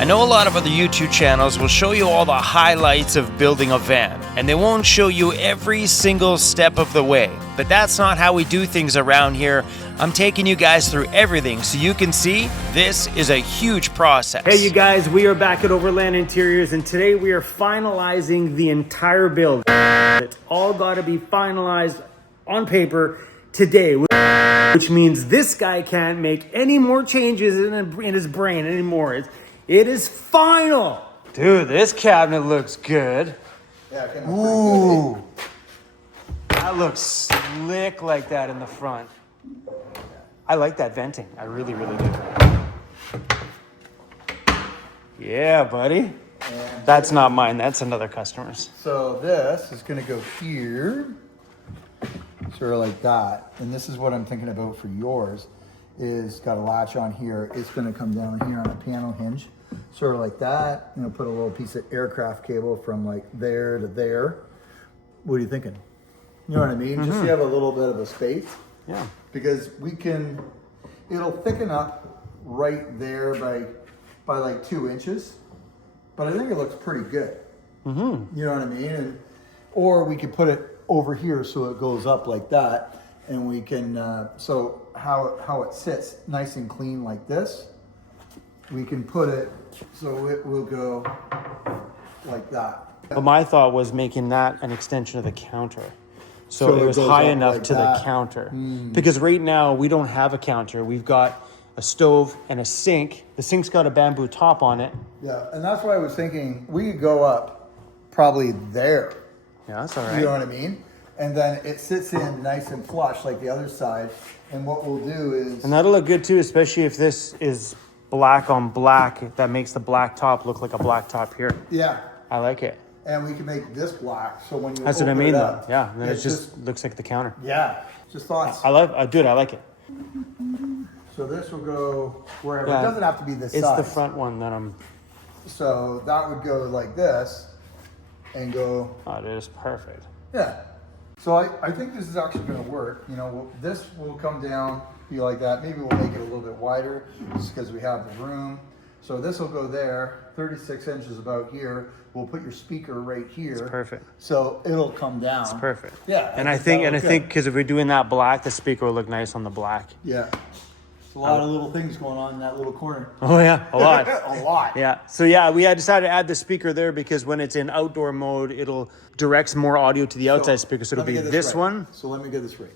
I know a lot of other YouTube channels will show you all the highlights of building a van, and they won't show you every single step of the way. But that's not how we do things around here. I'm taking you guys through everything so you can see this is a huge process. Hey you guys, we are back at Overland Interiors, and today we are finalizing the entire build. It's all got to be finalized on paper today, which means this guy can't make any more changes in his brain anymore. It is final. Dude, this cabinet looks good. Yeah, it came out Ooh. pretty good. That looks slick like that in the front. I like that venting. I really, really do. Yeah, buddy. And that's not mine. That's another customer's. So this is going to go here, sort of like that. And this is what I'm thinking about for yours. Is got a latch on here. It's going to come down here on a panel hinge, sort of like that. You know, put a little piece of aircraft cable from like there to there. What are you thinking? You know what I mean? Just so you have a little bit of a space. Yeah. Because it'll thicken up right there by like 2 inches, but I think it looks pretty good. You know what I mean? Or we could put it over here so it goes up like that, and we can so how it sits nice and clean like this. We can put it so it will go like that. But my thought was making that an extension of the counter. So it was high enough like to the counter. Because right now we don't have a counter. We've got a stove and a sink. The sink's got a bamboo top on it. Yeah, and that's why I was thinking we could go up probably there. Yeah, that's all right. You know what I mean? And then it sits in nice and flush like the other side. And what we'll do is... And that'll look good too, especially if this is black on black. That makes the black top look like a black top here. Yeah. I like it. And we can make this black, so when you that's open what I mean, it up, though. Yeah, and then it just looks like the counter. Yeah, just thoughts. I like it. So this will go wherever. Yeah, it doesn't have to be this size. It's the front one that I'm... So that would go like this and go... Oh, it is perfect. Yeah. So I think this is actually going to work. You know, this will come down, be like that. Maybe we'll make it a little bit wider just because we have the room. So this will go there, 36 inches about here. We'll put your speaker right here. It's perfect. So it'll come down. It's perfect. Yeah. And I think because if we're doing that black, the speaker will look nice on the black. Yeah. It's a lot of little things going on in that little corner. Oh yeah, a lot. A lot. Yeah. So yeah, we had decided to add the speaker there because when it's in outdoor mode, it'll directs more audio to the outside speaker. So it'll be this one. So let me get this right.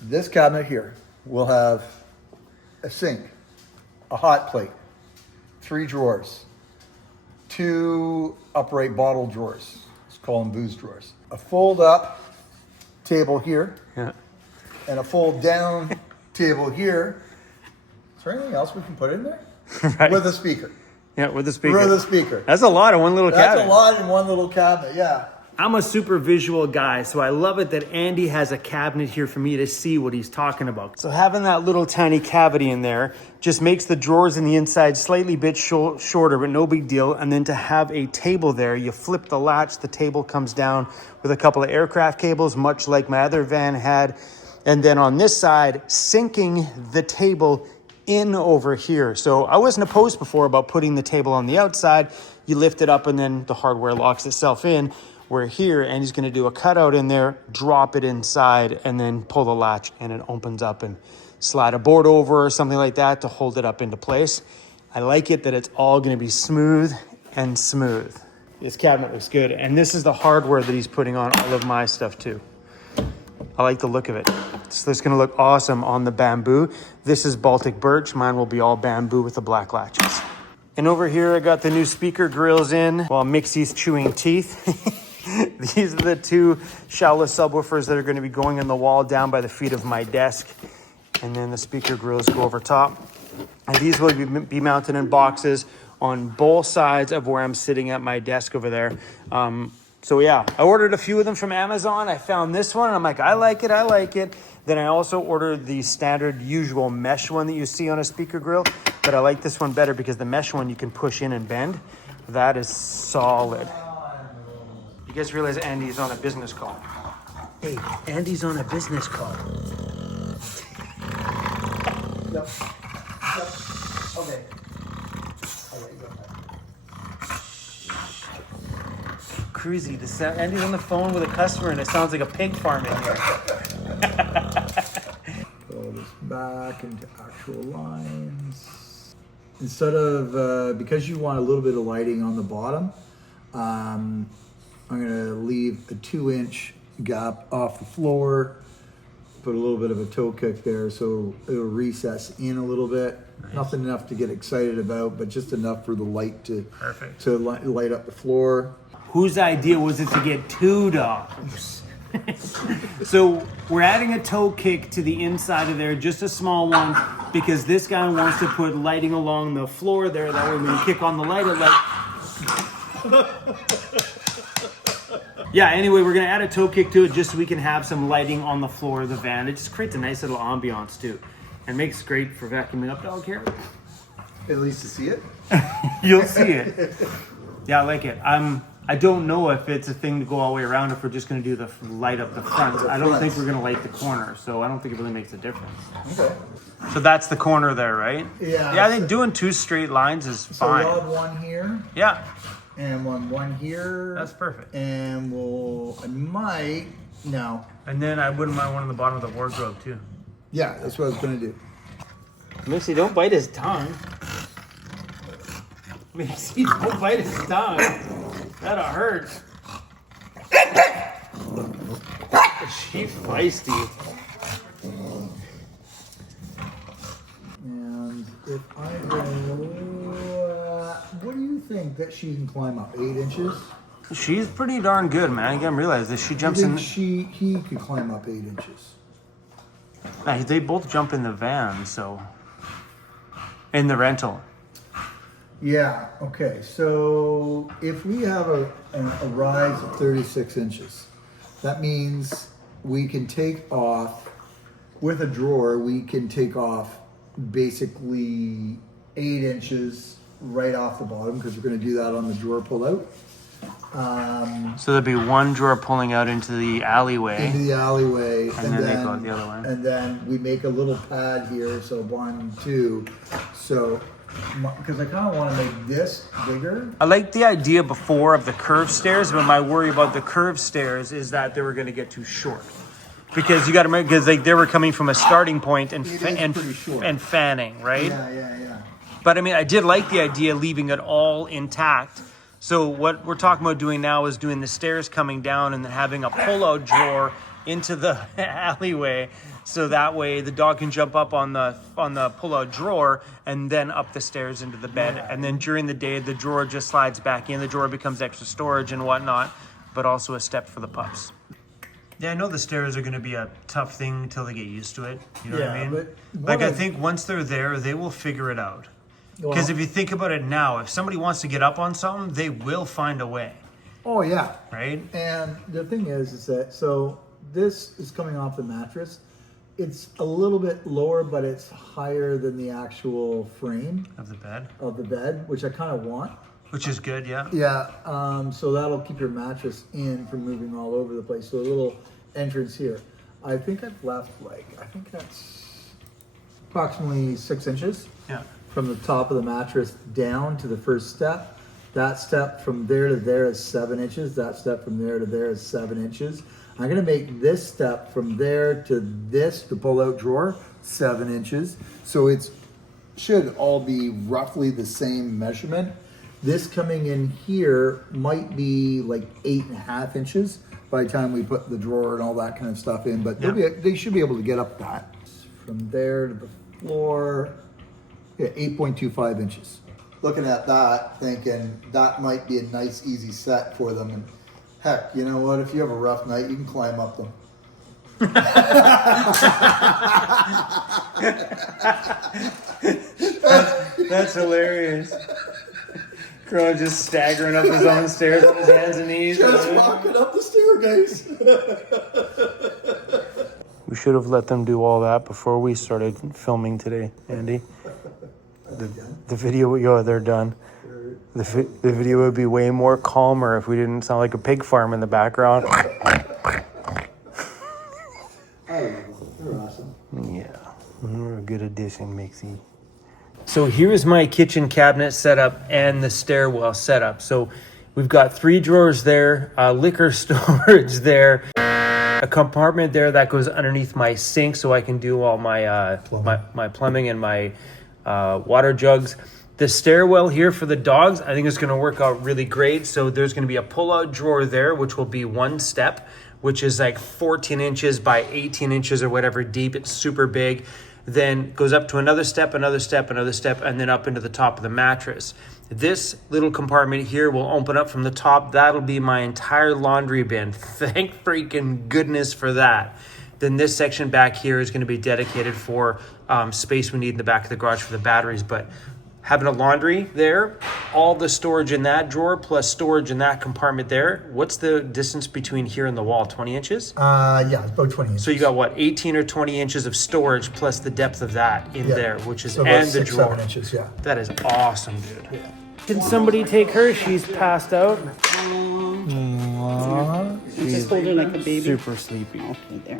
This cabinet here will have a sink, a hot plate, 3 drawers, 2 upright bottle drawers. Let's call them booze drawers. A fold up table here. Yeah. And a fold down table here. Is there anything else we can put in there? Right. With a speaker. Yeah, with a speaker. With a speaker. That's a lot in one little cabinet. That's a lot in one little cabinet, yeah. I'm a super visual guy, so I love it that Andy has a cabinet here for me to see what he's talking about. So having that little tiny cavity in there just makes the drawers in the inside slightly bit shorter, but no big deal. And then to have a table there, you flip the latch, the table comes down with a couple of aircraft cables, much like my other van had. And then on this side, sinking the table in over here. So I wasn't opposed before about putting the table on the outside. You lift it up and then the hardware locks itself in. We're here and he's going to do a cutout in there, drop it inside, and then pull the latch and it opens up and slide a board over or something like that to hold it up into place. I like it that it's all going to be smooth and smooth. This cabinet looks good. And this is the hardware that he's putting on all of my stuff too. I like the look of it. So it's going to look awesome on the bamboo. This is Baltic birch. Mine will be all bamboo with the black latches. And over here, I got the new speaker grills in while Mixie's chewing teeth. These are the 2 shallow subwoofers that are going to be going in the wall down by the feet of my desk. And then the speaker grills go over top. And these will be mounted in boxes on both sides of where I'm sitting at my desk over there. So yeah, I ordered a few of them from Amazon. I found this one and I'm like, I like it. Then I also ordered the standard usual mesh one that you see on a speaker grill. But I like this one better because the mesh one you can push in and bend. That is solid. You guys realize Andy's on a business call? Hey, Andy's on a business call. Yep. Okay. All right, go ahead. crazy. Andy's on the phone with a customer and it sounds like a pig farm in here. Pull this back into actual lines. Instead of, because you want a little bit of lighting on the bottom, I'm gonna leave a 2-inch gap off the floor, put a little bit of a toe kick there so it'll recess in a little bit. Nice. Nothing enough to get excited about, but just enough for the light to light up the floor. Whose idea was it to get 2 dogs? So we're adding a toe kick to the inside of there, just a small one, because this guy wants to put lighting along the floor there. That way when you kick on the light, it Yeah, anyway, we're going to add a toe kick to it just so we can have some lighting on the floor of the van. It just creates a nice little ambiance too. And makes great for vacuuming up dog hair. At least to see it. You'll see it. Yeah, I like it. I don't know if it's a thing to go all the way around, if we're just going to do the light up the front. I don't think we're going to light the corner, so I don't think it really makes a difference. Okay. So that's the corner there, right? Yeah. Yeah, I think doing 2 straight lines is fine. So we'll have one here. Yeah. And one here. That's perfect. And no. And then I wouldn't mind one on the bottom of the wardrobe too. Yeah, that's what I was going to do. Missy, don't bite his tongue. Missy, don't bite his tongue. That'll hurt. She's feisty. And if I go, what do you think that she can climb up? 8 inches? She's pretty darn good, man. You gotta realize this. She jumps in. He could climb up 8 inches. They both jump in the van, so in the rental. Yeah. Okay. So if we have a rise of 36 inches, that means we can take off with a drawer. We can take off basically 8 inches right off the bottom because we're going to do that on the drawer pull out. So there'd be one drawer pulling out into the alleyway. And then they go the other way. And then we make a little pad here, so 1, 2. So, because I kind of want to make this bigger. I like the idea before of the curved stairs, but my worry about the curved stairs is that they were going to get too short. Because you got to remember, because they were coming from a starting point and fanning, right? Yeah. But I mean, I did like the idea of leaving it all intact. So what we're talking about doing now is doing the stairs coming down and then having a pull-out drawer into the alleyway, so that way the dog can jump up on the pull-out drawer and then up the stairs into the bed. Yeah. And then during the day, the drawer just slides back in. The drawer becomes extra storage and whatnot, but also a step for the pups. Yeah, I know the stairs are going to be a tough thing until they get used to it. You know what I mean? Like, I think once they're there, they will figure it out. Because if you think about it now, if somebody wants to get up on something, they will find a way. Oh, yeah. Right? And the thing is that, so this is coming off the mattress. It's a little bit lower, but it's higher than the actual frame. Of the bed, which I kind of want. Which is good, yeah. Yeah, so that'll keep your mattress in from moving all over the place. So a little entrance here. I think I've left I think that's approximately 6 inches. Yeah. From the top of the mattress down to the first step. That step from there to there is 7 inches. That step from there to there is 7 inches. I'm gonna make this step from there to this, the pull-out drawer, 7 inches. So it should all be roughly the same measurement. This coming in here might be like 8.5 inches by the time we put the drawer and all that kind of stuff in, but they should be able to get up that. From there to the floor, 8.25 inches. Looking at that, thinking that might be a nice, easy set for them. And heck, you know what? If you have a rough night, you can climb up them. That's hilarious. Crow just staggering up his own stairs on his hands and knees. Just walking up the staircase. We should have let them do all that before we started filming today, Andy. The video, they're done. The video would be way more calmer if we didn't sound like a pig farm in the background. I love them. They're awesome. Yeah, we're a good addition, Mixie. So here's my kitchen cabinet setup and the stairwell setup. So We've got 3 drawers there, liquor storage there, a compartment there that goes underneath my sink so I can do all my my plumbing and my water jugs. The stairwell here for the dogs, I think it's going to work out really great. So there's going to be a pull-out drawer there, which will be 1 step, which is like 14 inches by 18 inches or whatever deep. It's super big. Then goes up to another step, another step, another step, and then up into the top of the mattress. This little compartment here will open up from the top. That'll be my entire laundry bin. Thank freaking goodness for that. Then this section back here is going to be dedicated for space we need in the back of the garage for the batteries. But having a laundry there, all the storage in that drawer plus storage in that compartment there. What's the distance between here and the wall? 20 inches? Yeah, it's about 20 inches. So you got what, 18 or 20 inches of storage plus the depth of that in there, which is, so and about the 6, drawer. 7 inches, yeah. That is awesome, dude. Yeah. Can somebody take her? She's passed out. Just hold her like a baby. Super sleepy. Okay, there.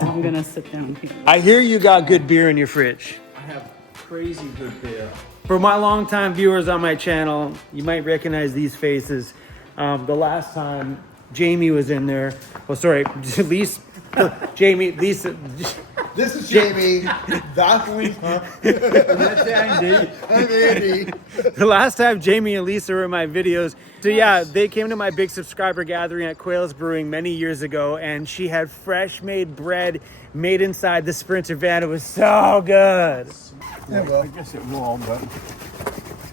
I'm gonna sit down here. I hear you got good beer in your fridge. I have crazy good beer. For my longtime viewers on my channel, you might recognize these faces. The last time Jamie was in there, Lisa. This is Jamie. That's Lisa. That's Andy. I'm Andy. The last time Jamie and Lisa were in my videos, so yeah, they came to my big subscriber gathering at Quail's Brewing many years ago, and she had fresh made bread made inside the Sprinter van. It was so good. Yeah, well, I guess it will, but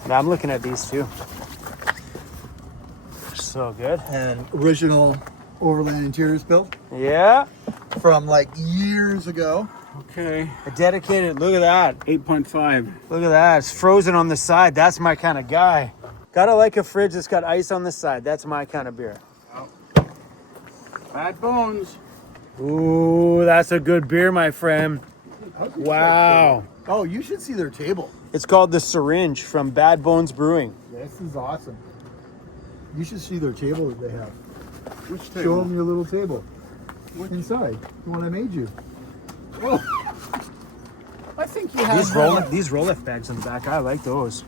Now I'm looking at these two. So good. and original Overland Interiors built Yeah. from like years ago. okay. A dedicated, look at that. 8.5. Look at that. It's frozen on the side. That's my kind of guy. Gotta like a fridge that's got ice on the side. That's my kind of beer. Bad bones. Ooh, that's a good beer, my friend. Wow. Oh, you should see their table. It's called the Syringe from Bad Bones Brewing. This is awesome. You should see their table that they have. Which Show table? them your little table. Inside. The one I made you. I think you have These roll-up bags in the back, I like those.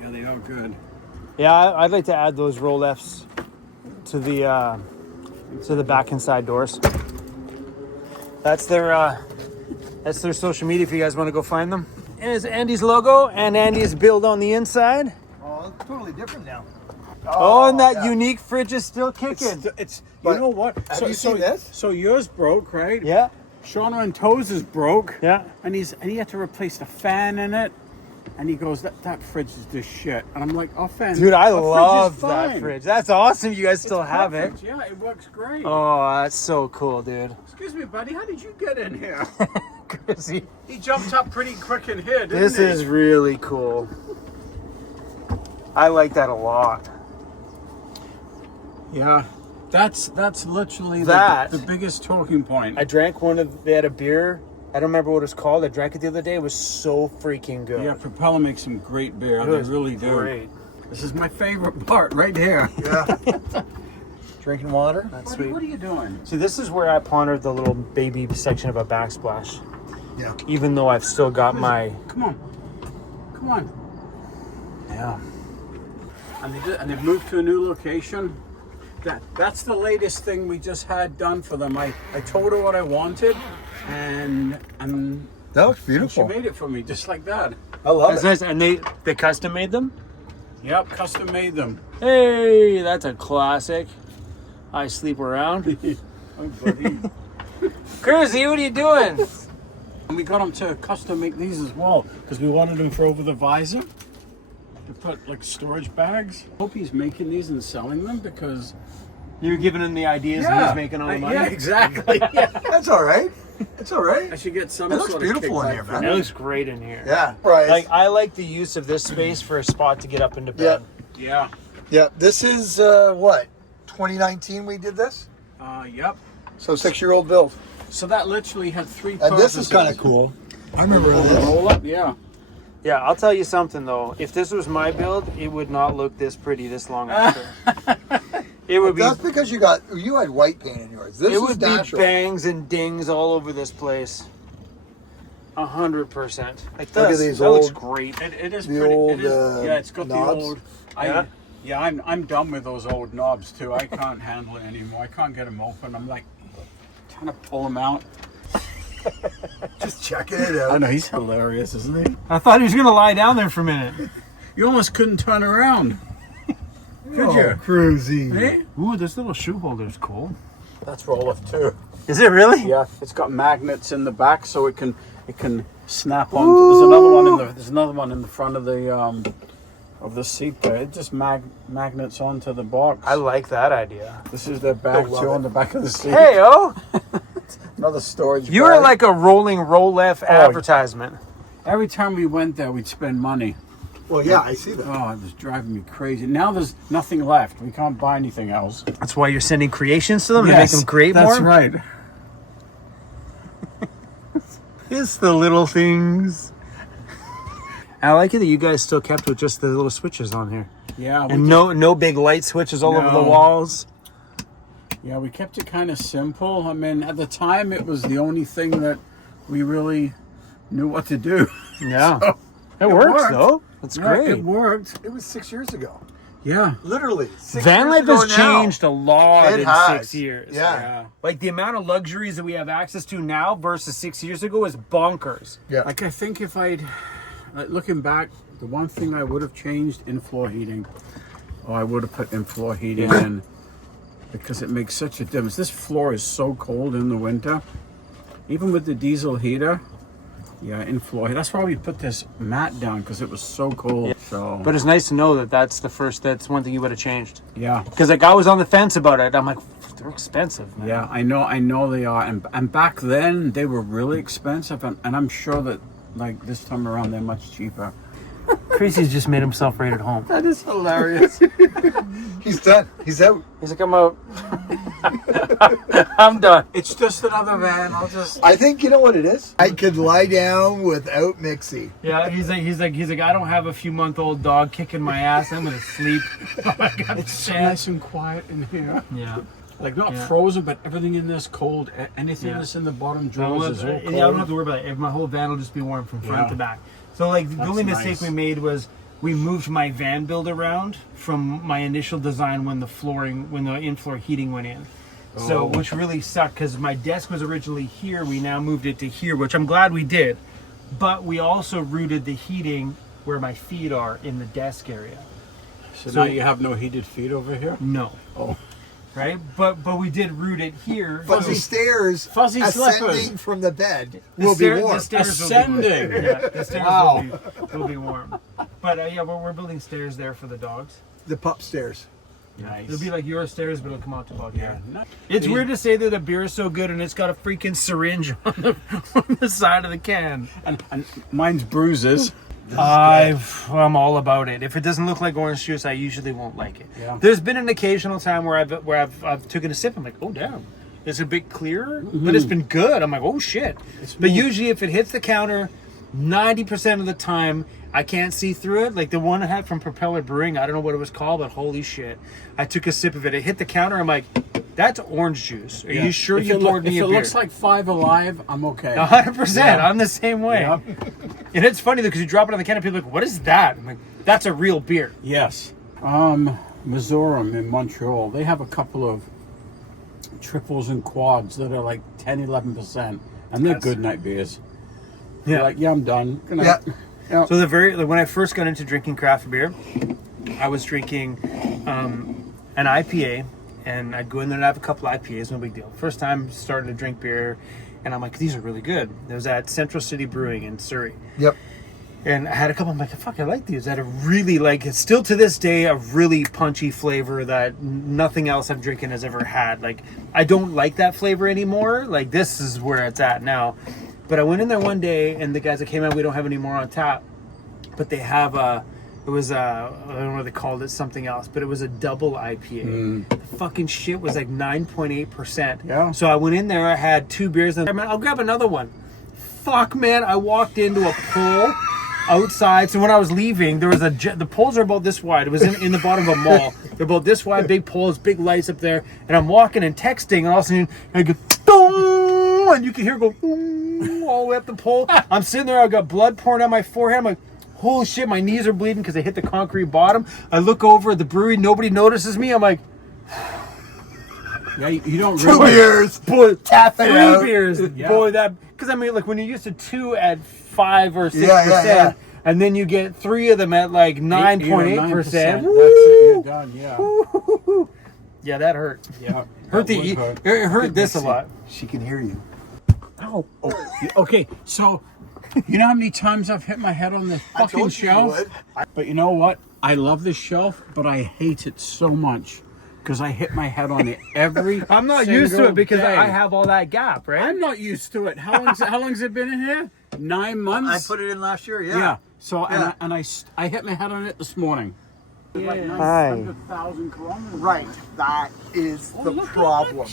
Yeah, they are good. Yeah, I'd like to add those roll-ups to the back and side doors. That's their social media if you guys want to go find them. And it's Andy's logo and Andy's build on the inside. Oh, it's totally different now. Oh, and that yeah. unique fridge is still kicking. It's But you know what? have you seen this? So yours broke, right? Yeah, Sean and Toes is broke. yeah. And he had to replace the fan in it. And he goes, that fridge is this shit. And I'm like, oh, fan. Dude, I the fridge is love that fine. fridge. That's awesome. You guys still It's have it. perfect. Yeah, it works great. Oh, that's so cool, dude. Excuse me, buddy. How did you get in here? Chrissy. He jumped up pretty quick in here, didn't This he? is really cool. I like that a lot. Yeah. That's literally That- the biggest talking point. I drank they had a beer. I don't remember what it was called. I drank it the other day. It was so freaking good. Yeah, Propeller makes some great beer. It They was really do. great. This is my favorite part right here. Yeah. Drinking water. That's Buddy, sweet. what are you doing? See, this is where I pondered the little baby section of a backsplash. Yeah. Even though I've still got my... Come on. Come on. Yeah. And they've moved to a new location. That's the latest thing we just had done for them. I told her what I wanted, and That looks she beautiful. made it for me just like that. I love That's it. nice. And they custom made them? Yep, custom made them. Hey, that's a classic. I sleep around. Oh, buddy. Kersey, what are you doing? And we got them to custom make these as well because we wanted them for over the visor to put like storage bags. Hope he's making these and selling them because You're giving him the ideas and he's making all the money? Yeah, exactly. Yeah. That's all right. It's all right. I should get some. It looks sort of beautiful in kickback here, for man. It that. looks great in here. Yeah. Right. Like, I like the use of this space for a spot to get up into bed. Yeah. Yeah. This is what? 2019 we did this? Yep. So 6-year-old build. So that literally had 3 And this is purposes. kind of cool. I remember this. Roll up, yeah. Yeah, I'll tell you something though. If this was my build, it would not look this pretty this long after. It would be. That's because you had white paint in yours. This It is would be natural. bangs and dings all over this place. 100%. Like Look at this. these That looks old- great. It is The pretty. old, it is, yeah, it's got knobs. the old. Yeah. Yeah, I'm done with those old knobs too. I can't handle it anymore. I can't get them open. I'm like trying to pull them out. Just checking it I out. know, he's hilarious, isn't he? I thought he was gonna lie down there for a minute. You almost couldn't turn around. Could you? Cruisy. Hey? Ooh, this little shoe holder's cool. That's roll-off too. Is it really? Yeah, it's got magnets in the back, so it can snap onto. There's another one in the front of the seat there. It just magnets onto the box. I like that idea. This is their bag love too it. on the back of the seat. Hey, oh, Another storage. you were bag. like a rolling roll-left advertisement. Every time we went there, we'd spend money. Well, yeah, I see that. Oh, it was driving me crazy. Now there's nothing left. We can't buy anything else. That's why you're sending creations to them to make them create more. That's right. It's the little things. I like it that you guys still kept with just the little switches on here, Yeah, and no big light switches all over the No. walls. Yeah, we kept it kind of simple. I mean, at the time, it was the only thing that we really knew what to do. Yeah, So, it works worked. though. That's yeah, great. It worked. It was 6 years ago. Yeah. Literally. 6 Van years life ago has now. changed a lot It in has. 6 years. Yeah. Like the amount of luxuries that we have access to now versus 6 years ago is bonkers. Yeah. Like, I think if I'd, looking back, the one thing I would have changed in-floor heating, I would have put in-floor heating in, because it makes such a difference. This floor is so cold in the winter. Even with the diesel heater, yeah, in-floor. That's why we put this mat down, because it was so cold. So, But it's nice to know that that's one thing you would have changed. yeah. Because like I was on the fence about it. I'm like, they're expensive, man. Yeah, I know they are, and back then they were really expensive, and I'm sure that like this time around they're much cheaper. Creasy's just made himself right at home. That is hilarious. He's done. He's out. He's like, I'm out. I'm done. It's just another van. I'll just. I think you know what it is. I could lie down without Mixie. Yeah, he's like, I don't have a few month-old dog kicking my ass. I'm gonna sleep. It's so nice and quiet in here. Yeah. Like not Yeah. frozen, but everything in this cold. Anything Yeah. that's in the bottom I drawers is all cold. don't have to worry about it. My whole van will just be warm from front Yeah. to back. So like the That's only mistake nice. we made was we moved my van build around from my initial design when the in-floor heating went in. So, Oh. which really sucked because my desk was originally here. We now moved it to here, which I'm glad we did. But we also routed the heating where my feet are in the desk area. So now you have no heated feet over here. No. Oh, Right? But we did route it here. Fuzzy stairs Fuzzy ascending slippers. from the bed The will stair- be the warm. stairs will be ascending. Yeah, the stairs Wow. will be warm. But yeah, we're building stairs there for the dogs. The pup stairs. Nice. It'll be like your stairs, but it'll come out to about here. Yeah. It's weird to say that the beer is so good and it's got a freaking syringe on the side of the can. And mine's bruises. I'm all about it. If it doesn't look like orange juice, I usually won't like it. Yeah. There's been an occasional time where I've taken a sip. I'm like, oh damn, it's a bit clearer, but it's been good. I'm like, oh shit. But usually, if it hits the counter, 90% of the time, I can't see through it. Like the one I had from Propeller Brewing, I don't know what it was called, but holy shit, I took a sip of it. It hit the counter. I'm like, that's orange juice. Are you sure you poured me a If beer? it looks like Five Alive, I'm okay. 100%. Yeah. I'm the same way. Yeah. And it's funny though, because you drop it on the can and people are like, what is that? I'm like, that's a real beer. Yes. Mizoram in Montreal, they have a couple of triples and quads that are like 10, 11%. And they're good night beers. You're like, yeah, I'm done. Good night. Yeah. So when I first got into drinking craft beer, I was drinking an IPA, and I'd go in there and have a couple IPAs, no big deal. First time starting to drink beer, and I'm like, these are really good. It was at Central City Brewing in Surrey. Yep. And I had a couple, I'm like, fuck, I like these. I had a really, it's still to this day, a really punchy flavor that nothing else I'm drinking has ever had. Like, I don't like that flavor anymore. Like, this is where it's at now. But I went in there one day, and the guys that came out, we don't have any more on tap. But they have I don't know what they called it, something else, but it was a double IPA. The fucking shit was like 9.8%. Yeah. So I went in there, I had 2 beers, and I'll grab another one. Fuck, man, I walked into a pole outside. So when I was leaving, there was the poles are about this wide. It was in the bottom of a mall. They're about this wide, big poles, big lights up there. And I'm walking and texting, and all of a sudden I go, dong, and you can hear it go, dong, all the way up the pole. I'm sitting there, I've got blood pouring down my forehead. I'm like, holy shit, my knees are bleeding because I hit the concrete bottom. I look over at the brewery, nobody notices me. I'm like, Yeah, you don't 2 realize. beers. boy, Tap it 3 out. beers. Yeah. Boy, that, because I mean, like when you're used to 2 at 5 or 6%, Yeah. and then you get 3 of them at like 9.8%. That's it. You're done. Yeah. Yeah, that hurt. Yeah. Hurt that would it hurt this a lot. She can hear you. Ow. Okay, so you know how many times I've hit my head on this fucking shelf? But you know what? I love this shelf, but I hate it so much because I hit my head on it every. I'm not used to single it because day. I have all that gap, right? I'm not used to it. How long's it been in here? 9 months. I put it in last year. Yeah. So Yeah. and I hit my head on it this morning. Like Hi. 900,000 kilometers. Right. That is the problem.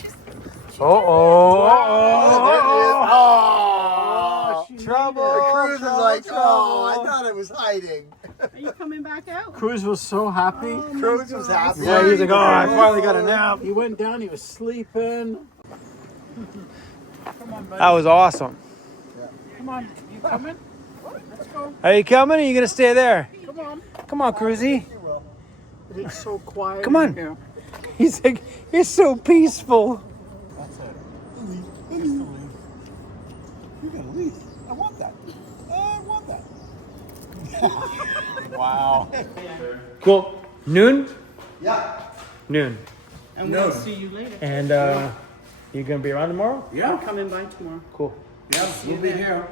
Oh, trouble. Cruz is like, oh, I thought it was hiding. Are you coming back out? Cruz was so happy. Cruz was happy. Yeah, he's like, oh, I finally got a nap. He went down. He was sleeping. Come on, buddy. That was awesome. Come on. You coming? Let's go. Are you coming or are you going to stay there? Come on. Come on, Cruzy. It's so quiet. Come on. in here. He's like, it's so peaceful. You gotta leave. I want that. I want that. Wow. Cool. Noon? Yeah. Noon. And we'll see you later. And you going to be around tomorrow? I'm Yeah. coming by tomorrow. Cool. Yeah. We'll be here.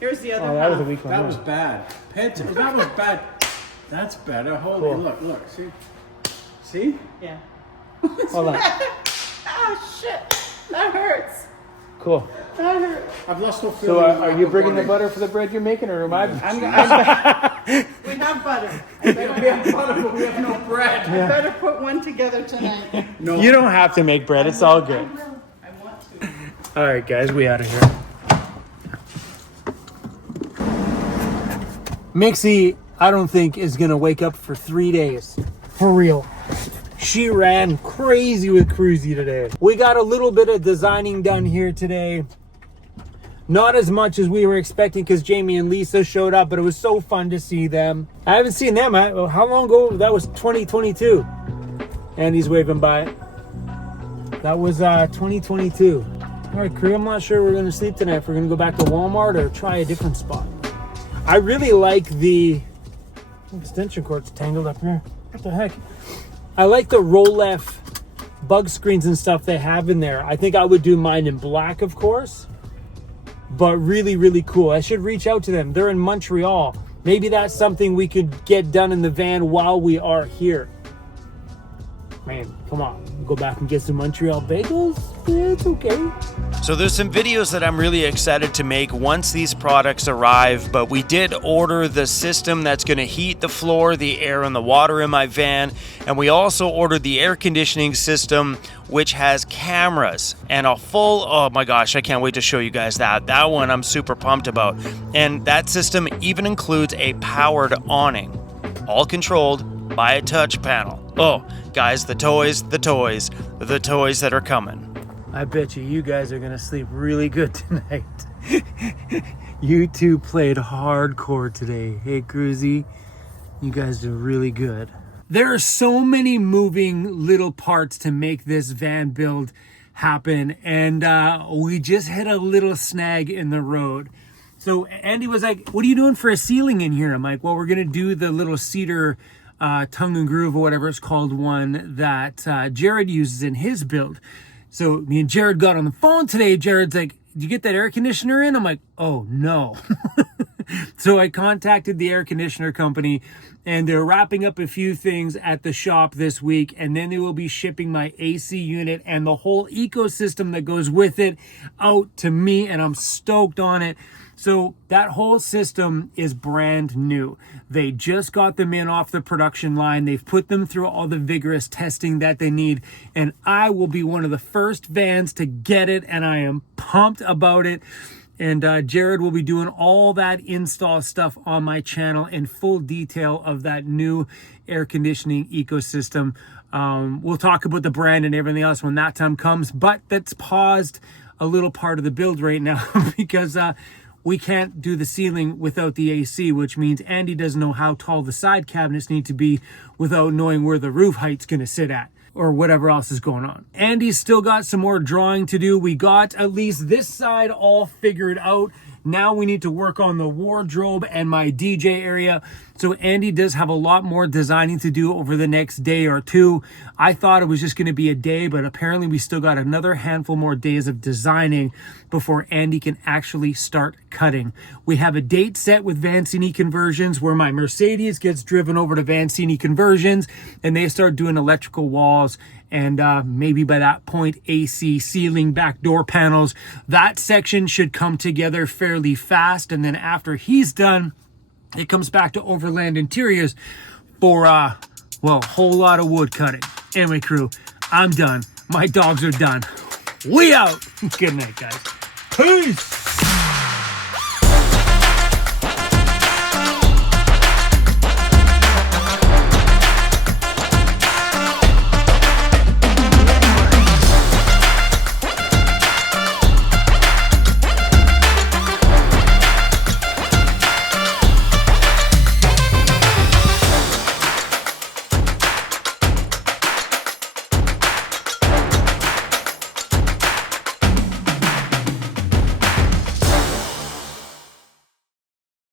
Here's the other Oh, that was a half. week one. That was bad. That was bad. That's better. Hold Cool. on. Look. See? See? Yeah. Hold on. Ah, shit. That hurts. Cool. That hurts. I've lost no So feeling. are you bringing the butter for the bread you're making or am I? We have butter. We have butter, but we have no bread. I better put one together tonight. No. You don't have to make bread. It's all good. I will. I want to. All right, guys, we out of here. Mixie, I don't think is gonna wake up for 3 days. For real. She ran crazy with Cruzy today. We got a little bit of designing done here today. Not as much as we were expecting because Jamie and Lisa showed up, but it was so fun to see them. I haven't seen them. How long ago? That was 2022. Andy's waving by. That was 2022. All right, crew, I'm not sure we're going to sleep tonight. If we're going to go back to Walmart or try a different spot. I really like the extension cord's tangled up here. What the heck? I like the Rolex bug screens and stuff they have in there. I think I would do mine in black, of course. But really, really cool. I should reach out to them. They're in Montreal. Maybe that's something we could get done in the van while we are here. Man, come on. Go back and get some Montreal bagels? Yeah, it's okay. So there's some videos that I'm really excited to make once these products arrive, but we did order the system that's going to heat the floor, the air, and the water in my van, and we also ordered the air conditioning system, which has cameras and a full, oh my gosh, I can't wait to show you guys that. That one I'm super pumped about. And that system even includes a powered awning, all controlled by a touch panel. Oh, guys, the toys that are coming. I bet you guys are gonna sleep really good tonight. You two played hardcore today. Hey, Cruzy, you guys did really good. There are so many moving little parts to make this van build happen, and we just hit a little snag in the road. So Andy was like, what are you doing for a ceiling in here? I'm like, well, we're gonna do the little cedar tongue and groove or whatever it's called one that Jared uses in his build. So me and Jared got on the phone today. Jared's like, did you get that air conditioner in? I'm like, oh no. So I contacted the air conditioner company and they're wrapping up a few things at the shop this week, and then they will be shipping my AC unit and the whole ecosystem that goes with it out to me, and I'm stoked on it. So that whole system is brand new. They just got them in off the production line. They've put them through all the vigorous testing that they need, and I will be one of the first vans to get it, and I am pumped about it. And Jared will be doing all that install stuff on my channel in full detail of that new air conditioning ecosystem. We'll talk about the brand and everything else when that time comes, but that's paused a little part of the build right now because we can't do the ceiling without the AC, which means Andy doesn't know how tall the side cabinets need to be without knowing where the roof height's going to sit at or whatever else is going on. Andy's still got some more drawing to do. We got at least this side all figured out. Now we need to work on the wardrobe and my DJ area. So Andy does have a lot more designing to do over the next day or two. I thought it was just going to be a day, but apparently we still got another handful more days of designing before Andy can actually start cutting. We have a date set with Vancity Conversions where my Mercedes gets driven over to Vancity Conversions and they start doing electrical walls and maybe by that point, AC, ceiling, back door panels. That section should come together fairly fast. And then after he's done, it comes back to Overland Interiors for, well, a whole lot of wood cutting. Anyway, crew, I'm done. My dogs are done. We out. Good night, guys. Peace.